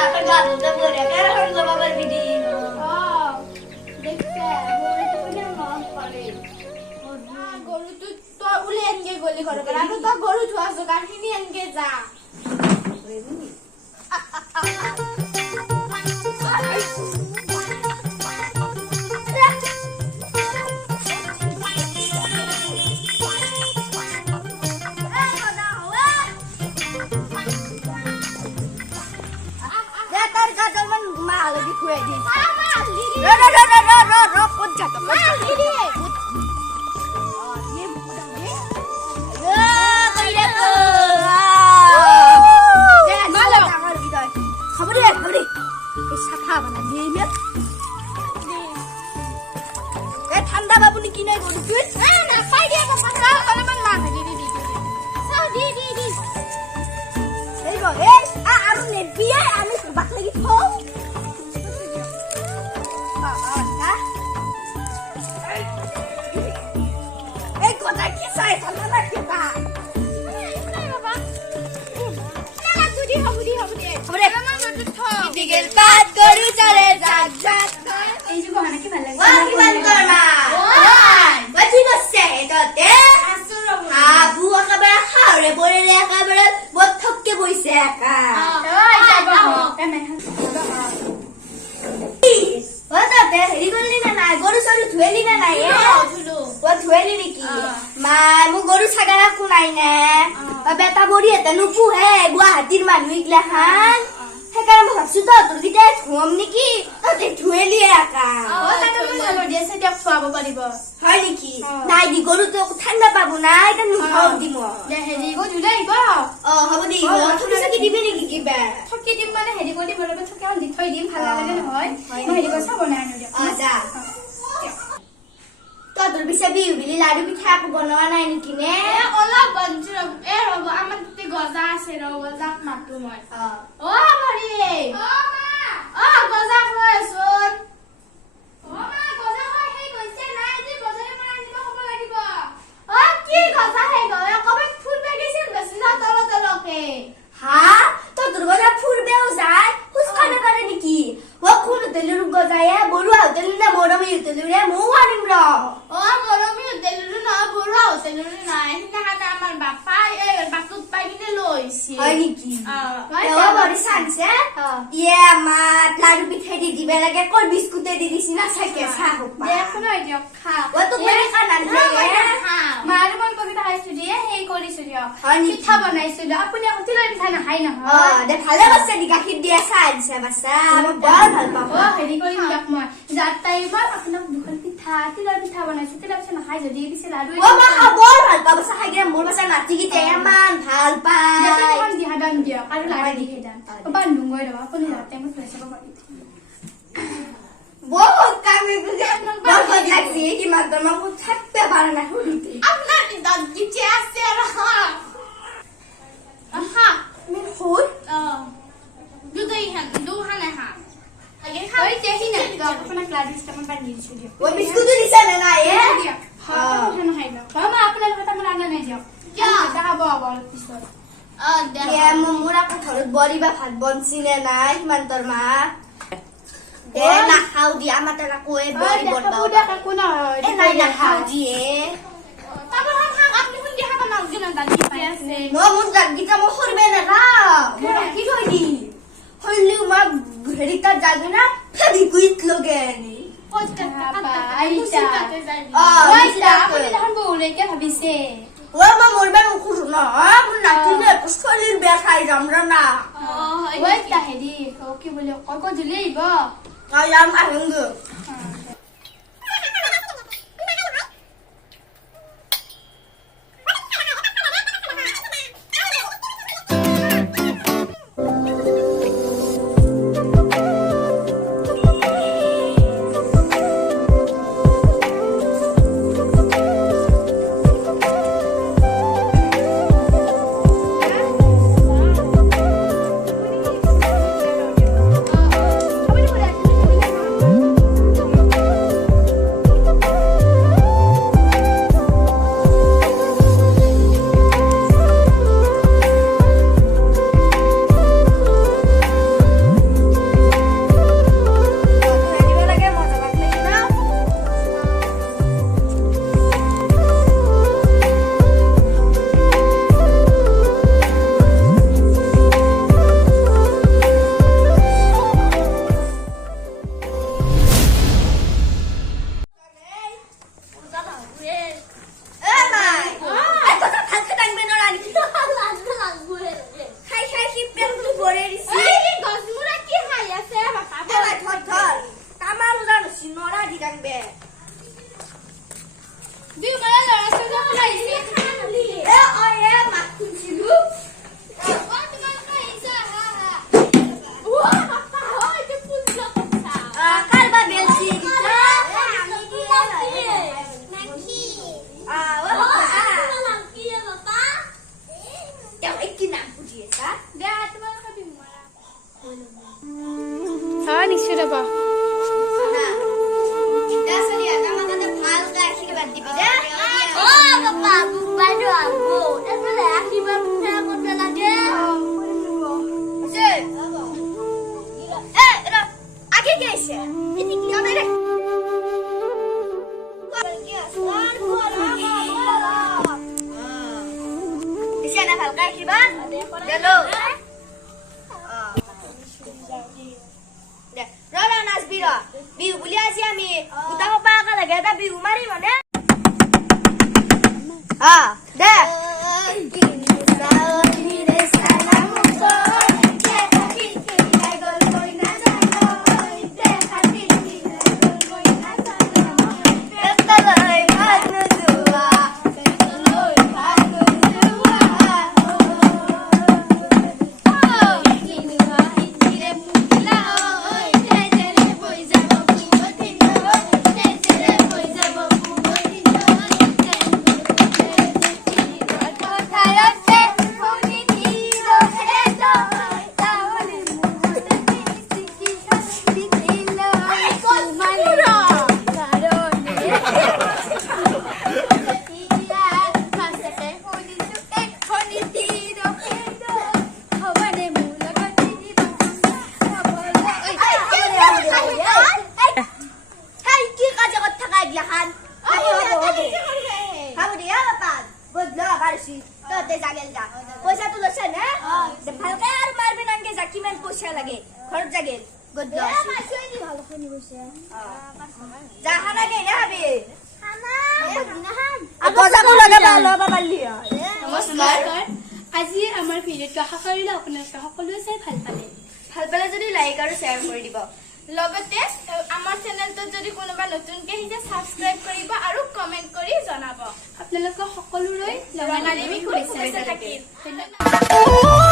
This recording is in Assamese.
এখন বাদতে পড়ে কারণ বাবার বিডি দেখছে গরু তো উলে এনগে গলি করে আর তো গরু ধোয়াছো কাহিনী এনগে যা ঠান্ডা বাবুনি কিনে গরু তুই না পাই দিয়ে কথা অলপমান না দি দি দি সো দি দি দি এই গো এই আরো নে বিয়ে আমি বাক লাগি থো বাবা না এই কথা কি চাই ঠান্ডা লাগছে তা বাবা না গুদি হবুদি হবুদি হবে আমার গরু থো দিগেল কাট গরু চলে যাক যাক এই যে বহানা কি ভালো লাগে ওয়া কি ভালো করনা ওয়া কি করছে এটাতে আসুরো আবু একেবারে খাওরে বলে রে একেবারে বথককে বইছে একা ওই যাবা এমে ওটাতে হেৰি করলি না না গরু সরু ধুয়েলি না না এ ও ধুয়েলি নেকি মা মু গরু ছাগা রাখু নাই না বেটা বড়ি এটা নুপু হে গুৱাহাটীৰ মানুহ ইগলা খান সেইকাৰণে মই ভাবছো তোৰ গিটা ধুম নেকি ততে ধুয়েলি একা ও তাতে মই জানো দিয়ে সেটা খুৱাব পাৰিব হয় নেকি নাই দি গৰু তো ঠান্ডা পাবো না এটা নুখাও দিম দে হেৰি গো ধুলে আহিব হ'ব দি থকি কি দিবি নেকি কিবা থকি দিম মানে হেৰি কৰি বলবে থকি দি থৈ দিম ভাল লাগে নহয় মই হেৰি কৰি চাব নাই আনো যা তোৰ পিছে বিহু বিলি লাডু পিঠা আকো বনোৱা নাই নেকি নে অলপ বনছো এ ৰব আমাৰ তে গজা আছে ৰব যাক মাতু মই অ ভৰি অ মা গজা লৈ আছোন অ মা গজা হয় হেই কৈছে নাই আজি বজাৰে পৰা আনিব হ'ব লাগিব অ কি গজা হে গয় কবে ফুল বেগিছিল গছলা তলকে হা তো দুর্গজা ফুরবেও যায় হুসখানে করে নাকি ও কোন তেলুর গজায় বড়ুয়া তেলু না মরমি তেলু রে মো আনিম র ও মরমি তেলু না বড়ুয়া তেলু না এটা হাতে আমার বাপা এ বাকুত পাই কিনে লইছি হয় নাকি ও বড় সানছে ইয়ে মা লাডু পিঠা দি দিবে লাগে কল বিস্কুটে দি দিছি না সাইকে খা হোপা দেখো না দিও খা ও তো করে খানা লাগে মার মন কবিতা হাইছো দিয়ে হেই করিছো দিও পিঠা বনাইছো আপুনি অতিলৈ পিঠা নাখাই নহয় দে ভালে বসে দি গাখীৰ দিয়া চাইছে বাসা মই বৰ ভাল পাওঁ হেৰি কৰি দিয়ক মই যাত তাইবা আপোনাক দুখন পিঠা তিলৰ পিঠা বনাইছো তিলৰ পিঠা নাখাই যদি পিছে লাডু ও মই বৰ ভাল পাওঁ বাসা খাই মোৰ বাসা নাতি গিতে ইমান ভাল পায় দেখোন দিহা দান দিয়ক আৰু লাডু দি হেদান বান্ধুং গৈ ৰবা আপুনি যাতে মই থৈ চাব পাৰি বহুত কামে বুঝে বহুত লাগছে কি মাত্র মই থাকতে পারে না হলিতে আপনার দাঁত গিচে আছে আর হা min hul du dei han du han ha lagi ha oi tehi na ga apna class ta man ban dir chudio o biscuit disa na na e ha han hai na ha ma apna kata man ana na jao kya ta ha ba ba pisor ya mura ko thor bori ba bhat bonsine nai man tor ma e na khau di ama ta ko e bori bonda udah ka na e na khau di e ta ba han ha apni hun di ha ba na gina dan di pa ase no mun ga gita mo horbe na ra mo ki hoili hoili ma ঘড়িটা যাবে না ফেদি কুইট লগে নি ওটা আইতা ওইটা আপনি তখন বউলে কে ভাবিছে ও মা মরবে মুখুস না মন নাতিনে শরীর বেখাই জামরা না ওইটা হেদি ও কি বলে কই কই দিলেইব আয়াম আহেঙ্গ দুই মালা লৰা ছোৱালী আহিছে মাত শুনিছিলো কাৰবা বেলছি নিশ্চয় ৰবা বিহু বুলি আজি আমি গোটাব পৰা লাগে এটা বিহু মাৰি মানে দে পইচাটো লৈছে নে ভালকে আৰু মাৰবি নাংগে যা কিমান পইচা লাগে ঘৰত যাগেল গদ্দ যা খানা গে না হাবি বজাকো লগাবা লবা পাৰলি নমস্কাৰ আজি আমাৰ ভিডিঅ'টো আশা কৰিলে আপোনালোকে সকলোৱে চাই ভাল পালে যদি লাইক আৰু শ্বেয়াৰ কৰি দিব লগতে আমাৰ চেনেলটোত যদি কোনোবা নতুনকে আহিছে সাবস্ক্ৰাইব কৰিব আৰু কমেন্ট কৰি জনাব আপোনালোকক সকলোলৈ ৰঙালী বিহুৰ শুভেচ্ছা থাকিল ধন্যবাদ